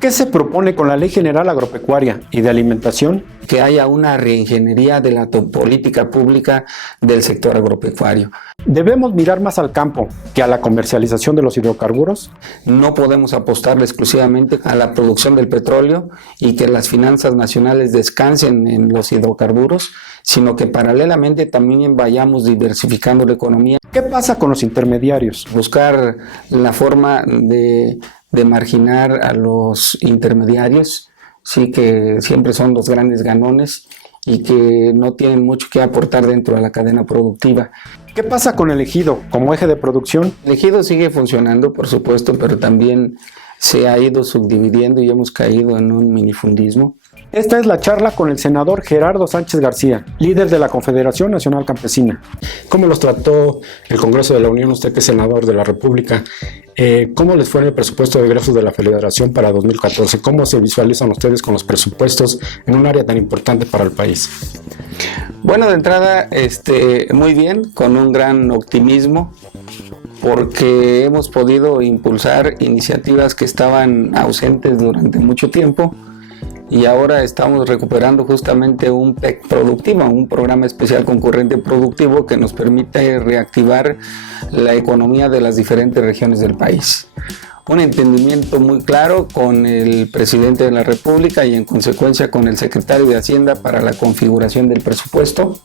¿Qué se propone con la Ley General Agropecuaria y de Alimentación? Que haya una reingeniería de la política pública del sector agropecuario. ¿Debemos mirar más al campo que a la comercialización de los hidrocarburos? No podemos apostar exclusivamente a la producción del petróleo y que las finanzas nacionales descansen en los hidrocarburos, sino que paralelamente también vayamos diversificando la economía. ¿Qué pasa con los intermediarios? Buscar la forma de marginar a los intermediarios, sí, que siempre son los grandes ganones y que no tienen mucho que aportar dentro de la cadena productiva. ¿Qué pasa con el ejido como eje de producción? El ejido sigue funcionando, por supuesto, pero también se ha ido subdividiendo y hemos caído en un minifundismo. Esta es la charla con el senador Gerardo Sánchez García, líder de la Confederación Nacional Campesina. ¿Cómo los trató el Congreso de la Unión, usted que es senador de la República? ¿Cómo les fue en el presupuesto de egresos de la Federación para 2014? ¿Cómo se visualizan ustedes con los presupuestos en un área tan importante para el país? Bueno, de entrada, muy bien, con un gran optimismo, porque hemos podido impulsar iniciativas que estaban ausentes durante mucho tiempo. Y ahora estamos recuperando justamente un PEC productivo, un programa especial concurrente productivo que nos permite reactivar la economía de las diferentes regiones del país. Un entendimiento muy claro con el presidente de la República y en consecuencia con el secretario de Hacienda para la configuración del presupuesto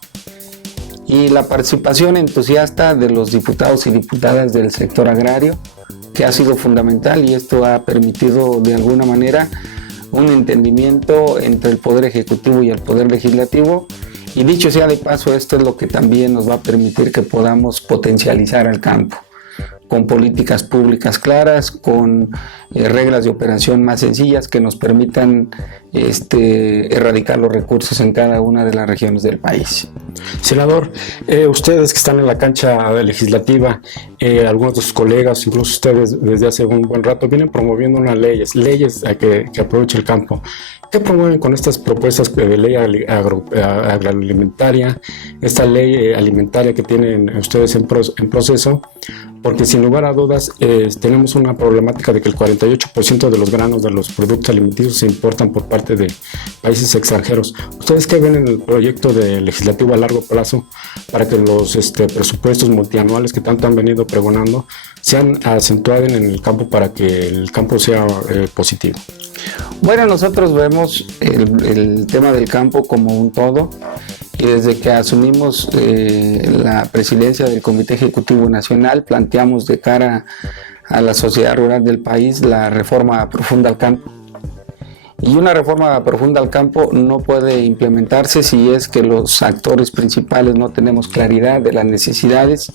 y la participación entusiasta de los diputados y diputadas del sector agrario, que ha sido fundamental, y esto ha permitido de alguna manera un entendimiento entre el Poder Ejecutivo y el Poder Legislativo, y dicho sea de paso, esto es lo que también nos va a permitir que podamos potencializar al campo, con políticas públicas claras, con reglas de operación más sencillas que nos permitan erradicar los recursos en cada una de las regiones del país. Senador, ustedes que están en la cancha legislativa, algunos de sus colegas, incluso ustedes desde hace un buen rato, vienen promoviendo unas leyes que aproveche el campo. ¿Qué promueven con estas propuestas de ley agroalimentaria, esta ley alimentaria que tienen ustedes en proceso? Porque sin lugar a dudas tenemos una problemática de que el 48% de los granos de los productos alimenticios se importan por parte de países extranjeros. ¿Ustedes qué ven en el proyecto de legislativo a largo plazo para que los presupuestos multianuales que tanto han venido pregonando sean acentuados en el campo para que el campo sea positivo? Bueno, nosotros vemos el tema del campo como un todo, y desde que asumimos la presidencia del Comité Ejecutivo Nacional planteamos de cara a la sociedad rural del país la reforma profunda al campo. Y una reforma profunda al campo no puede implementarse si es que los actores principales no tenemos claridad de las necesidades,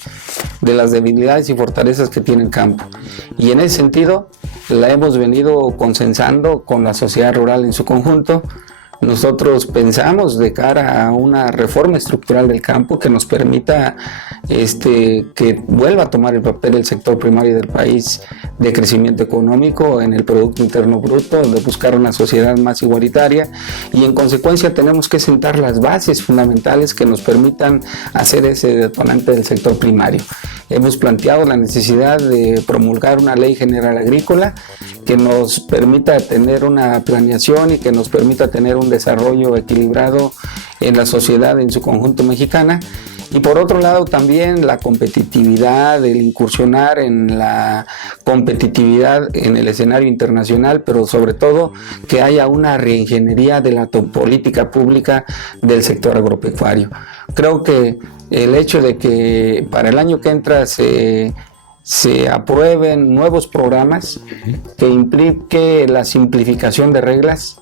de las debilidades y fortalezas que tiene el campo. Y en ese sentido la hemos venido consensando con la sociedad rural en su conjunto. Nosotros pensamos de cara a una reforma estructural del campo que nos permita que vuelva a tomar el papel del sector primario del país de crecimiento económico en el Producto Interno Bruto, de buscar una sociedad más igualitaria, y en consecuencia tenemos que sentar las bases fundamentales que nos permitan hacer ese detonante del sector primario. Hemos planteado la necesidad de promulgar una ley general agrícola que nos permita tener una planeación y que nos permita tener un desarrollo equilibrado en la sociedad en su conjunto mexicana. Y por otro lado también la competitividad, el incursionar en la competitividad en el escenario internacional, pero sobre todo que haya una reingeniería de la política pública del sector agropecuario. Creo que el hecho de que para el año que entra se aprueben nuevos programas que implique la simplificación de reglas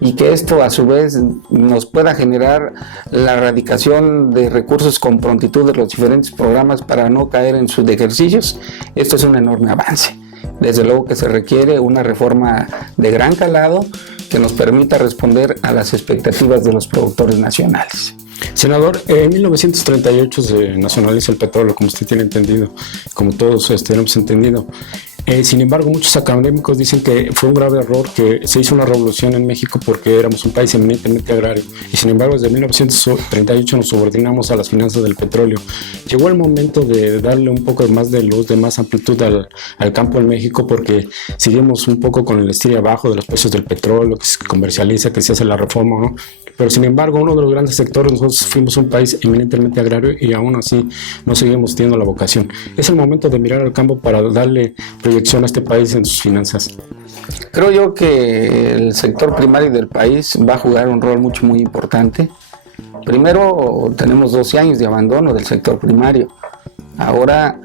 y que esto a su vez nos pueda generar la erradicación de recursos con prontitud de los diferentes programas para no caer en sus ejercicios, esto es un enorme avance. Desde luego que se requiere una reforma de gran calado que nos permita responder a las expectativas de los productores nacionales. Senador, en 1938 se nacionaliza el petróleo, como usted tiene entendido, como todos tenemos entendido. Sin embargo, muchos académicos dicen que fue un grave error, que se hizo una revolución en México porque éramos un país eminentemente agrario, y sin embargo desde 1938 nos subordinamos a las finanzas del petróleo. Llegó el momento de darle un poco más de luz, de más amplitud al campo en México, porque seguimos un poco con el estilo abajo de los precios del petróleo, que se comercializa, que se hace la reforma, ¿no? Pero sin embargo, uno de los grandes sectores, nosotros fuimos un país eminentemente agrario y aún así no seguimos teniendo la vocación. Es el momento de mirar al campo para darle proyección a este país en sus finanzas. Creo yo que el sector primario del país va a jugar un rol muy importante. Primero, tenemos 12 años de abandono del sector primario. Ahora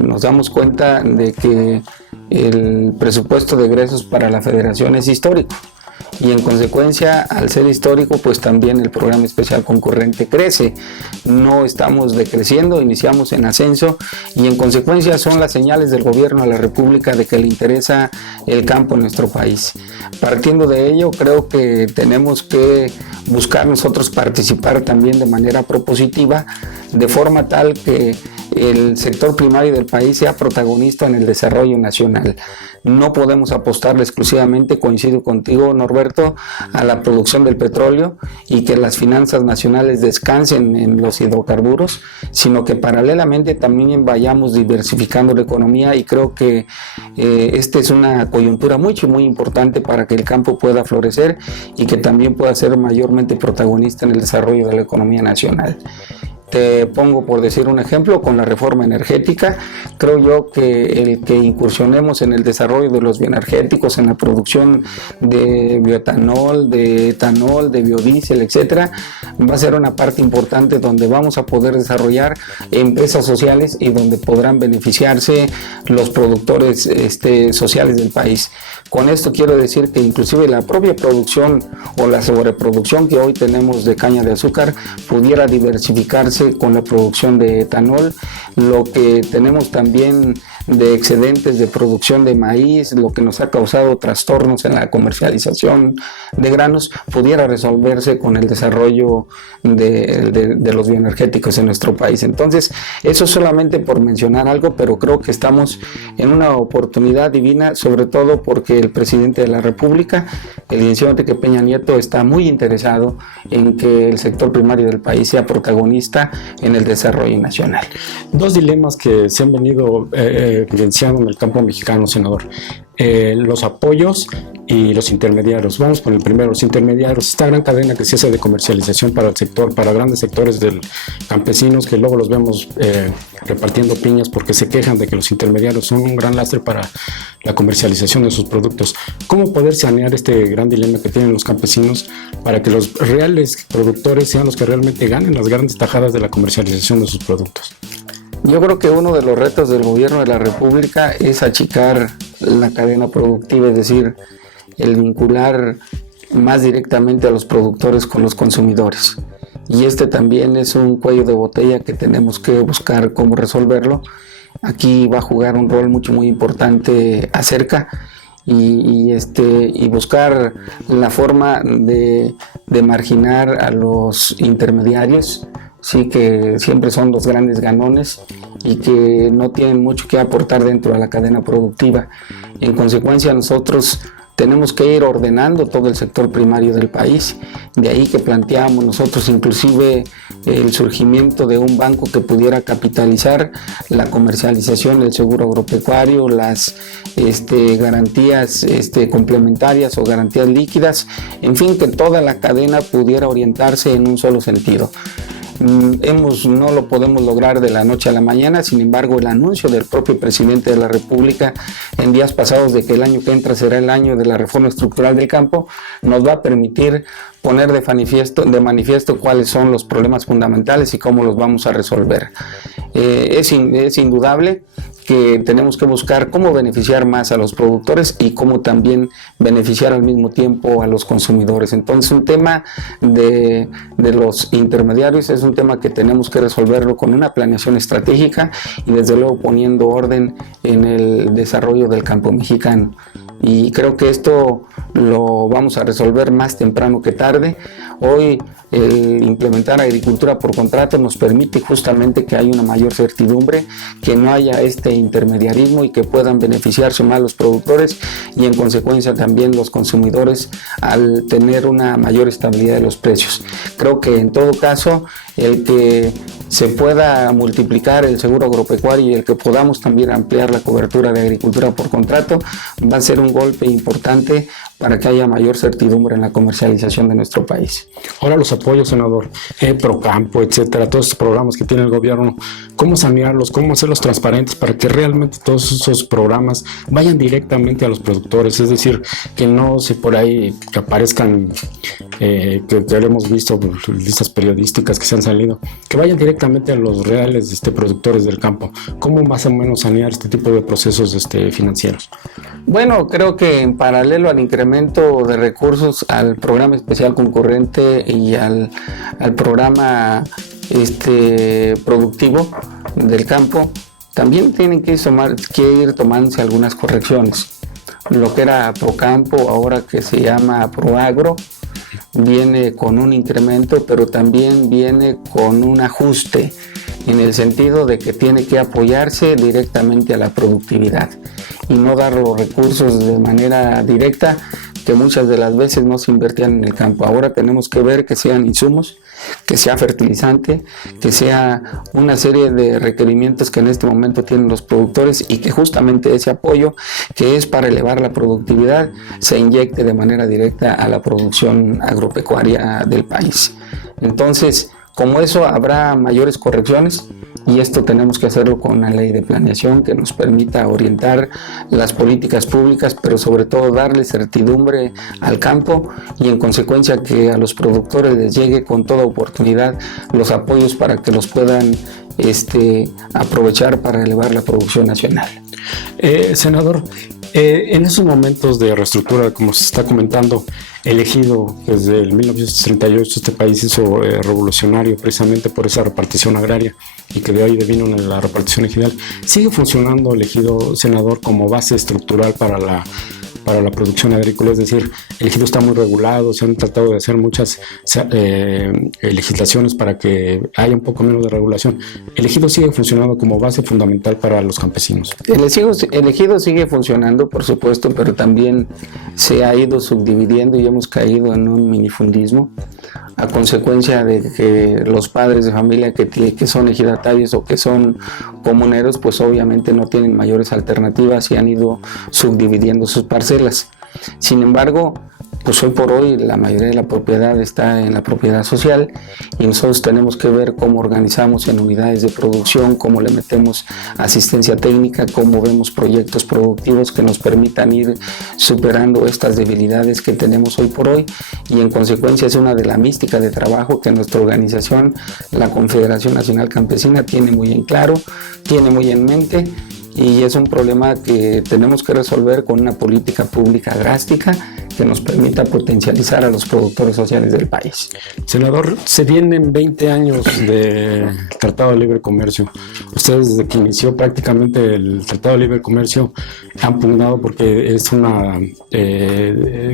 nos damos cuenta de que el presupuesto de egresos para la Federación es histórico. Y en consecuencia, al ser histórico, pues también el programa especial concurrente crece. No estamos decreciendo, iniciamos en ascenso, y en consecuencia son las señales del gobierno de la República de que le interesa el campo en nuestro país. Partiendo de ello, creo que tenemos que buscar nosotros participar también de manera propositiva, de forma tal que el sector primario del país sea protagonista en el desarrollo nacional. No podemos apostarle exclusivamente, coincido contigo, Norberto, a la producción del petróleo y que las finanzas nacionales descansen en los hidrocarburos, sino que paralelamente también vayamos diversificando la economía, y creo que esta es una coyuntura muy importante para que el campo pueda florecer y que también pueda ser mayormente protagonista en el desarrollo de la economía nacional. Te pongo por decir un ejemplo con la reforma energética. Creo yo que el que incursionemos en el desarrollo de los bioenergéticos, en la producción de bioetanol, de etanol, de biodiesel, etcétera, va a ser una parte importante donde vamos a poder desarrollar empresas sociales y donde podrán beneficiarse los productores sociales del país. Con esto quiero decir que inclusive la propia producción o la sobreproducción que hoy tenemos de caña de azúcar pudiera diversificarse con la producción de etanol, lo que tenemos también de excedentes de producción de maíz, lo que nos ha causado trastornos en la comercialización de granos, pudiera resolverse con el desarrollo de los bioenergéticos en nuestro país. Entonces, eso solamente por mencionar algo, pero creo que estamos en una oportunidad divina, sobre todo porque el presidente de la República, el licenciado Enrique Peña Nieto, está muy interesado en que el sector primario del país sea protagonista en el desarrollo nacional. Dos dilemas que se han venido evidenciando en el campo mexicano, senador. Los apoyos y los intermediarios. Vamos con el primero, los intermediarios. Esta gran cadena que se hace de comercialización para el sector, para grandes sectores de campesinos, que luego los vemos repartiendo piñas porque se quejan de que los intermediarios son un gran lastre para la comercialización de sus productos. ¿Cómo poder sanear este gran dilema que tienen los campesinos para que los reales productores sean los que realmente ganen las grandes tajadas de la comercialización de sus productos? Yo creo que uno de los retos del gobierno de la República es achicar la cadena productiva, es decir, el vincular más directamente a los productores con los consumidores. Y también es un cuello de botella que tenemos que buscar cómo resolverlo. Aquí va a jugar un rol muy importante Acerca y buscar la forma de marginar a los intermediarios, sí, que siempre son los grandes ganones y que no tienen mucho que aportar dentro de la cadena productiva. En consecuencia, nosotros tenemos que ir ordenando todo el sector primario del país. De ahí que planteamos nosotros inclusive el surgimiento de un banco que pudiera capitalizar la comercialización del seguro agropecuario, las garantías complementarias o garantías líquidas, en fin, que toda la cadena pudiera orientarse en un solo sentido. No lo podemos lograr de la noche a la mañana, sin embargo el anuncio del propio presidente de la República en días pasados de que el año que entra será el año de la reforma estructural del campo nos va a permitir poner de manifiesto cuáles son los problemas fundamentales y cómo los vamos a resolver. Es indudable que tenemos que buscar cómo beneficiar más a los productores y cómo también beneficiar al mismo tiempo a los consumidores. Entonces, un tema de los intermediarios es un tema que tenemos que resolverlo con una planeación estratégica y desde luego poniendo orden en el desarrollo del campo mexicano. Y creo que esto lo vamos a resolver más temprano que tarde. Hoy el implementar agricultura por contrato nos permite justamente que haya una mayor certidumbre, que no haya este intermediarismo y que puedan beneficiarse más los productores y en consecuencia también los consumidores al tener una mayor estabilidad de los precios. Creo que en todo caso el que se pueda multiplicar el seguro agropecuario y el que podamos también ampliar la cobertura de agricultura por contrato va a ser un golpe importante para que haya mayor certidumbre en la comercialización de nuestro país. Ahora los apoyos, senador, Procampo, etcétera, todos estos programas que tiene el gobierno, ¿cómo sanearlos, cómo hacerlos transparentes para que realmente todos esos programas vayan directamente a los productores? Es decir, que no se por ahí que aparezcan, que ya lo hemos visto, listas periodísticas que se han salido, que vayan directamente a los reales productores del campo. ¿Cómo más o menos sanear este tipo de procesos financieros? Bueno, creo que en paralelo al incremento de recursos al programa especial concurrente y al programa productivo del campo, también tienen que ir tomándose algunas correcciones. Lo que era Procampo, ahora que se llama Proagro, viene con un incremento, pero también viene con un ajuste, en el sentido de que tiene que apoyarse directamente a la productividad y no dar los recursos de manera directa, que muchas de las veces no se invertían en el campo. Ahora tenemos que ver que sean insumos, que sea fertilizante, que sea una serie de requerimientos que en este momento tienen los productores y que justamente ese apoyo, que es para elevar la productividad, se inyecte de manera directa a la producción agropecuaria del país. Entonces, como eso, habrá mayores correcciones y esto tenemos que hacerlo con una ley de planeación que nos permita orientar las políticas públicas, pero sobre todo darle certidumbre al campo y en consecuencia que a los productores les llegue con toda oportunidad los apoyos para que los puedan aprovechar para elevar la producción nacional. Senador, en esos momentos de reestructura, como se está comentando, el Ejido, desde el 1938 este país hizo revolucionario precisamente por esa repartición agraria y que de ahí devino la repartición ejidal. ¿Sigue funcionando el Ejido, senador, como base estructural para la producción agrícola? Es decir, el Ejido está muy regulado, se han tratado de hacer muchas legislaciones para que haya un poco menos de regulación. ¿El Ejido sigue funcionando como base fundamental para los campesinos? El Ejido sigue funcionando, por supuesto, pero también se ha ido subdividiendo y hemos caído en un minifundismo a consecuencia de que los padres de familia que son ejidatarios o que son comuneros, pues obviamente no tienen mayores alternativas y han ido subdividiendo sus parcelas. Sin embargo, pues hoy por hoy la mayoría de la propiedad está en la propiedad social y nosotros tenemos que ver cómo organizamos en unidades de producción, cómo le metemos asistencia técnica, cómo vemos proyectos productivos que nos permitan ir superando estas debilidades que tenemos hoy por hoy y en consecuencia es una de las místicas de trabajo que nuestra organización, la Confederación Nacional Campesina, tiene muy en claro, tiene muy en mente. Y es un problema que tenemos que resolver con una política pública drástica que nos permita potencializar a los productores sociales del país. Senador, se vienen 20 años de Tratado de Libre Comercio. Ustedes desde que inició prácticamente el Tratado de Libre Comercio han pugnado porque es una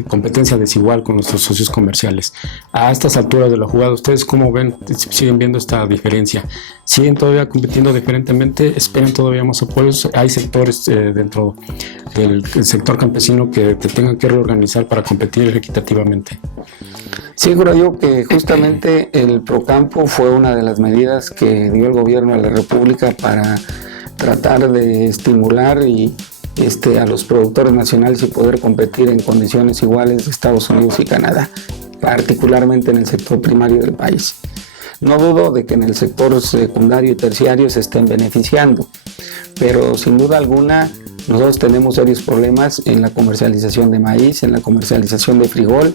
competencia desigual con nuestros socios comerciales. A estas alturas de la jugada, ¿ustedes cómo ven? ¿Siguen viendo esta diferencia? ¿Siguen todavía compitiendo diferentemente? ¿Esperan todavía más apoyos? ¿Hay sectores dentro del sector campesino que tengan que reorganizar para competir equitativamente? Sí, creo yo que justamente el Procampo fue una de las medidas que dio el gobierno de la República para tratar de estimular a los productores nacionales y poder competir en condiciones iguales de Estados Unidos y Canadá, particularmente en el sector primario del país. No dudo de que en el sector secundario y terciario se estén beneficiando, pero sin duda alguna nosotros tenemos serios problemas en la comercialización de maíz, en la comercialización de frijol,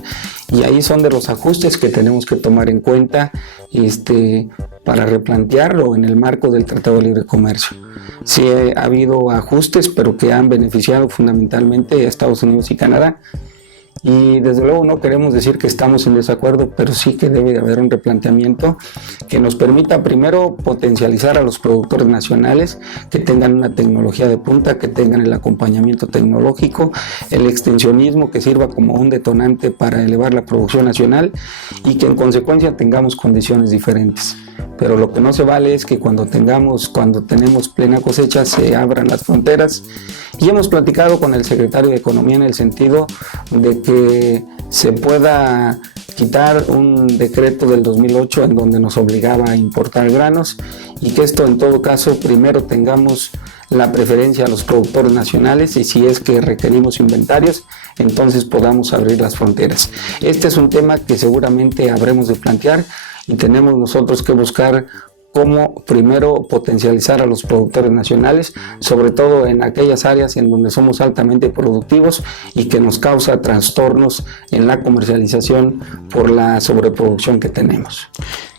y ahí son de los ajustes que tenemos que tomar en cuenta para replantearlo en el marco del Tratado de Libre Comercio. Sí ha habido ajustes, pero que han beneficiado fundamentalmente a Estados Unidos y Canadá. Y desde luego no queremos decir que estamos en desacuerdo, pero sí que debe de haber un replanteamiento que nos permita primero potencializar a los productores nacionales, que tengan una tecnología de punta, que tengan el acompañamiento tecnológico, el extensionismo que sirva como un detonante para elevar la producción nacional y que en consecuencia tengamos condiciones diferentes. Pero lo que no se vale es que cuando tenemos plena cosecha se abran las fronteras, y hemos platicado con el secretario de Economía en el sentido de que se pueda quitar un decreto del 2008 en donde nos obligaba a importar granos, y que esto en todo caso primero tengamos la preferencia a los productores nacionales, y si es que requerimos inventarios, entonces podamos abrir las fronteras. Este es un tema que seguramente habremos de plantear, y tenemos nosotros que buscar cómo primero potencializar a los productores nacionales, sobre todo en aquellas áreas en donde somos altamente productivos y que nos causa trastornos en la comercialización por la sobreproducción que tenemos.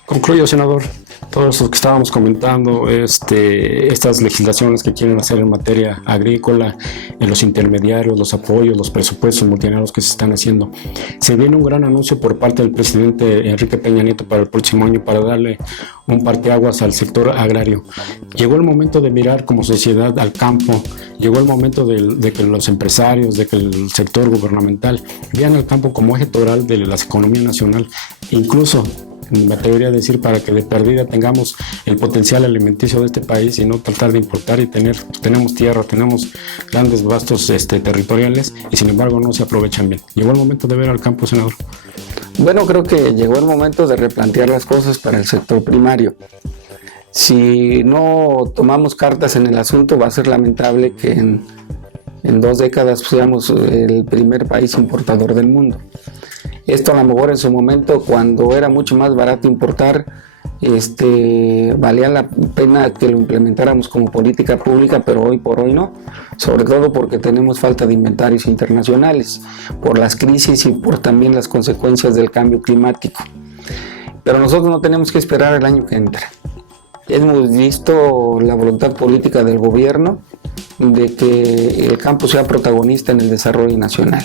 Concluyo, senador. Todo eso que estábamos comentando, estas legislaciones que quieren hacer en materia agrícola, en los intermediarios, los apoyos, los presupuestos multinacionales que se están haciendo. Se viene un gran anuncio por parte del presidente Enrique Peña Nieto para el próximo año para darle un parteaguas al sector agrario. Llegó el momento de mirar como sociedad al campo, llegó el momento de que los empresarios, de que el sector gubernamental vean el campo como eje toral de la economía nacional, incluso me atrevería a decir para que de perdida tengamos el potencial alimenticio de este país y no tratar de importar y tenemos tierra, tenemos grandes vastos territoriales y sin embargo no se aprovechan bien. Llegó el momento de ver al campo, senador. Bueno, creo que llegó el momento de replantear las cosas para el sector primario. Si no tomamos cartas en el asunto, va a ser lamentable que en 2 décadas seamos el primer país importador del mundo. Esto a lo mejor en su momento, cuando era mucho más barato importar, valía la pena que lo implementáramos como política pública, pero hoy por hoy no, sobre todo porque tenemos falta de inventarios internacionales, por las crisis y por también las consecuencias del cambio climático. Pero nosotros no tenemos que esperar el año que entra. Hemos visto la voluntad política del gobierno de que el campo sea protagonista en el desarrollo nacional.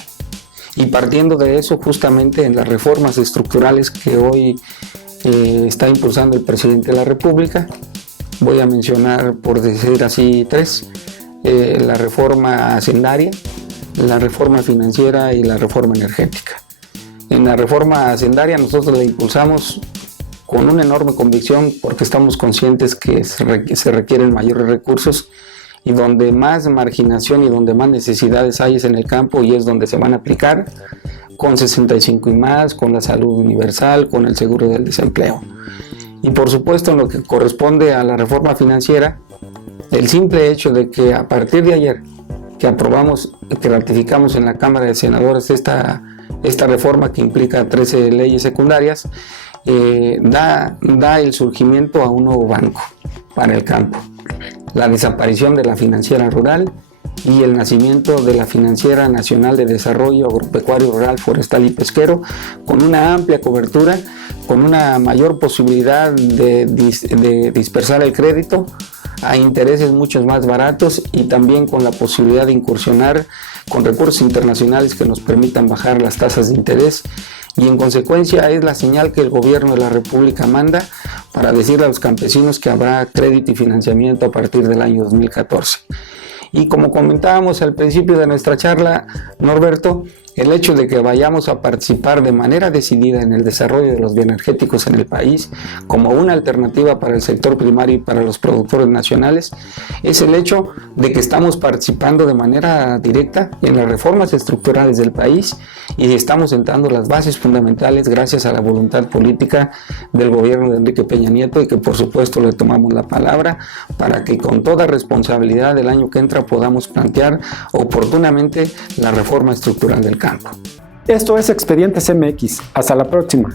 Y partiendo de eso, justamente en las reformas estructurales que hoy está impulsando el presidente de la República, voy a mencionar, por decir así, 3, la reforma hacendaria, la reforma financiera y la reforma energética. En la reforma hacendaria nosotros la impulsamos con una enorme convicción porque estamos conscientes que se requieren mayores recursos, y donde más marginación y donde más necesidades hay es en el campo, y es donde se van a aplicar con 65 y más, con la salud universal, con el seguro del desempleo. Y por supuesto, en lo que corresponde a la reforma financiera, el simple hecho de que a partir de ayer que ratificamos en la Cámara de Senadores esta reforma que implica 13 leyes secundarias, da el surgimiento a un nuevo banco para el campo, la desaparición de la financiera rural y el nacimiento de la Financiera Nacional de Desarrollo Agropecuario, Rural, Forestal y Pesquero, con una amplia cobertura, con una mayor posibilidad de dispersar el crédito a intereses mucho más baratos, y también con la posibilidad de incursionar con recursos internacionales que nos permitan bajar las tasas de interés. Y en consecuencia es la señal que el gobierno de la República manda para decirle a los campesinos que habrá crédito y financiamiento a partir del año 2014. Y como comentábamos al principio de nuestra charla, Norberto, el hecho de que vayamos a participar de manera decidida en el desarrollo de los bioenergéticos en el país como una alternativa para el sector primario y para los productores nacionales, es el hecho de que estamos participando de manera directa en las reformas estructurales del país y estamos sentando las bases fundamentales gracias a la voluntad política del gobierno de Enrique Peña Nieto, y que por supuesto le tomamos la palabra para que con toda responsabilidad el año que entra podamos plantear oportunamente la reforma estructural del campo. Esto es Expedientes MX. Hasta la próxima.